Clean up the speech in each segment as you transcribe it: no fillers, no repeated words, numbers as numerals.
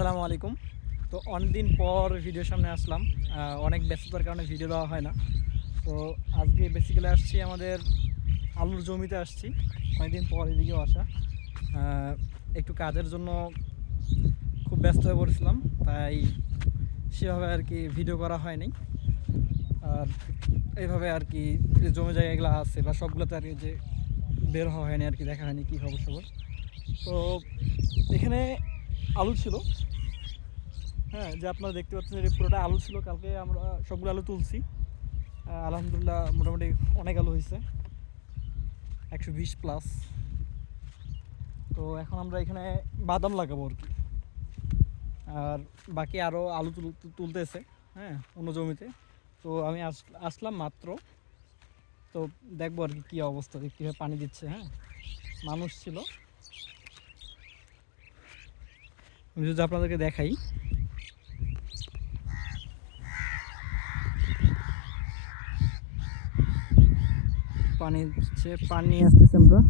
আসসালামু আলাইকুম। তো অনেকদিন পর ভিডিওর সামনে আসলাম। অনেক ব্যস্ততার কারণে ভিডিও দেওয়া হয় না। তো আজকে বেসিক্যালি আসছি আমাদের আলুর জমিতে আসছি। অনেকদিন পর এদিকেও আসা। একটু কাজের জন্য খুব ব্যস্ত হয়ে পড়েছিলাম, তাই সেভাবে আর কি ভিডিও করা হয়নি। আর এইভাবে আর কি যে জমি জায়গাগুলো আছে বা সবগুলোতে আর কি যে বের হওয়া হয়নি আর কি, দেখা হয়নি কী খবর সবর। তো এখানে আলু ছিল, হ্যাঁ, যে আপনারা দেখতে পাচ্ছেন যে পুরোটা আলু ছিল। কালকে আমরা সবগুলো আলু তুলছি। আলহামদুলিল্লাহ মোটামুটি অনেক আলু হয়েছে, 120+। তো এখন আমরা এখানে বাদাম লাগাবো আর কি। আর বাকি আরও আলু তুলতেছে, হ্যাঁ, অন্য জমিতে। তো আমি আসলাম মাত্র। তো দেখবো আর কি কী অবস্থা, কীভাবে পানি দিচ্ছে। হ্যাঁ, মানুষ ছিল। আমি যদি আপনাদেরকে দেখাই, পানি দিচ্ছে, পানি নিয়ে আসতেছে। আমরা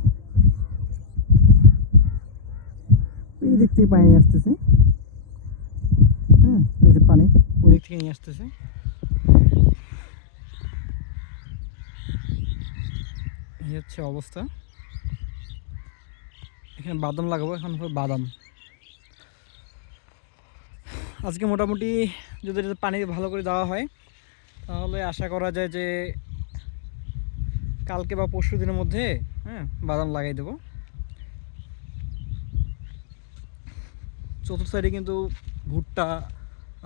এই দিক থেকে পানি নিয়ে আসতেছি। হ্যাঁ, এই যে পানি ওই দিক থেকে নিয়ে আসতেছে। এই হচ্ছে অবস্থা। এখানে বাদাম লাগাবো, এখন বাদাম আজকে মোটামুটি যদি পানি ভালো করে দেওয়া হয় তাহলে আশা করা যায় যে কালকে বা পরশু দিনের মধ্যে, হ্যাঁ, বাদাম লাগাই দেবো। চতুর্থ সাইডে কিন্তু ভুট্টা,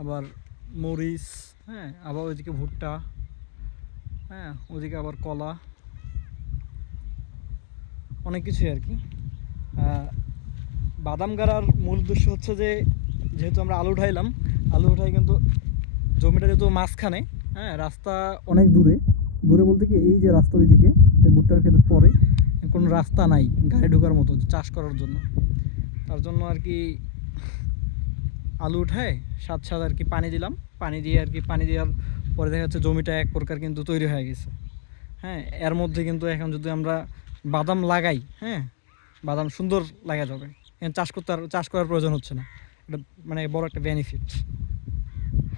আবার মরিচ, হ্যাঁ, আবার ওইদিকে ভুট্টা, হ্যাঁ, ওইদিকে আবার কলা, অনেক কিছুই আর কি। বাদাম গাড়ার মূল উদ্দেশ্য হচ্ছে যে যেহেতু আমরা আলু উঠাইলাম, আলু উঠাই কিন্তু জমিটা যেহেতু মাঝখানে, হ্যাঁ, রাস্তা অনেক দূরে। দূরে বলতে কি, এই যে রাস্তা ওইদিকে ভুট্টার ক্ষেত্রে পরে কোনো রাস্তা নাই গাড়ি ঢোকার মতো চাষ করার জন্য। তার জন্য আর কি আলু উঠায় সাথে সাথে আর কি পানি দিলাম। পানি দিয়ে আর কি, পানি দেওয়ার পরে দেখা যাচ্ছে জমিটা এক প্রকার কিন্তু তৈরি হয়ে গেছে। হ্যাঁ, এর মধ্যে কিন্তু এখন যদি আমরা বাদাম লাগাই, হ্যাঁ, বাদাম সুন্দর লাগা যাবে। এখন চাষ করার প্রয়োজন হচ্ছে না। এটা মানে বড় একটা বেনিফিট।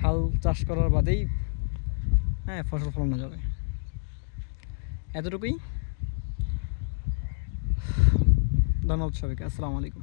হাল চাষ করার বাদেই, হ্যাঁ, ফসল ফলানো যাবে। এতটুকুই। ধন্যবাদ সবাইকে। আসসালামু আলাইকুম।